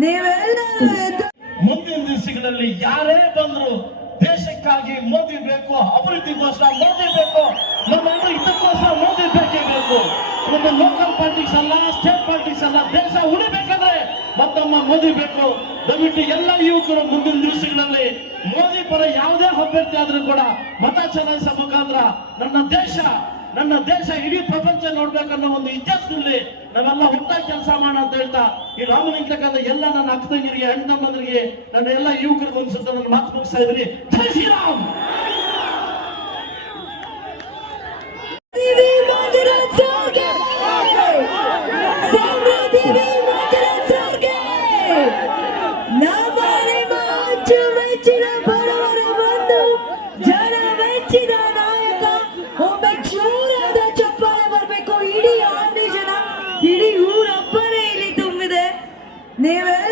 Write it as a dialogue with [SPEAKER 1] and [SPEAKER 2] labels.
[SPEAKER 1] ನೀವೇ ಮುಂದಿನ ದಿವಸಗಳಲ್ಲಿ ಯಾರೇ ಬಂದ್ರು ದೇಶಕ್ಕಾಗಿ ಮೋದಿ ಬೇಕು, ಅಭಿವೃದ್ಧಿಗೋಸ್ಕರ ಮೋದಿ ಬೇಕು ನಮ್ಮ ಇದಕ್ಕೋಸ್ಕರ ಮೋದಿ ಬೇಕೇ ಬೇಕು. ನಮ್ಮ ಲೋಕಲ್ ಪಾರ್ಟಿಸ್ ಅಲ್ಲ ಸ್ಟೇಟ್ ಪಾರ್ಟೀಸ್ ಅಲ್ಲ, ದೇಶ ಉಳಿಬೇಕಾದ್ರೆ ಮತ್ತಮ್ಮ ಮೋದಿ ಬೇಕು. ದಯವಿಟ್ಟು ಎಲ್ಲ ಯುವಕರು ಮುಂದಿನ ದಿವಸಗಳಲ್ಲಿ ಮೋದಿ ಪರ ಯಾವುದೇ ಅಭ್ಯರ್ಥಿ ಆದ್ರೂ ಕೂಡ ಮತ ಚಲಾಯಿಸ ಮುಖಾಂತರ ನನ್ನ ದೇಶ ನನ್ನ ದೇಶ ಇಡೀ ಪ್ರಪಂಚ ನೋಡ್ಬೇಕನ್ನೋ ಒಂದು ಇಚ್ಛೆಸ್ನಲ್ಲಿ ನಾವೆಲ್ಲ ಒಟ್ಟಾಗಿ ಕೆಲಸ ಮಾಡೋಣ ಅಂತ ಹೇಳ್ತಾ ಈ ರಾಮಲಿಂಗತಕ್ಕಂಥ ಎಲ್ಲ ನನ್ನ ಅಕ್ಕ ತಂಗಿರಿಗೆ ಹೆಣ್ಣು ತಮ್ಮಂದ್ರಿಗೆ ನನ್ನ ಎಲ್ಲ ಯುವಕರಿಗೆ ಅನ್ಸುತ್ತೆ ನನ್ನ ಮಾತು ಮುಗಿಸ್ತಾ ಇದ್ರಿ ಜೈ ಶ್ರೀರಾಮ್! Neighbors.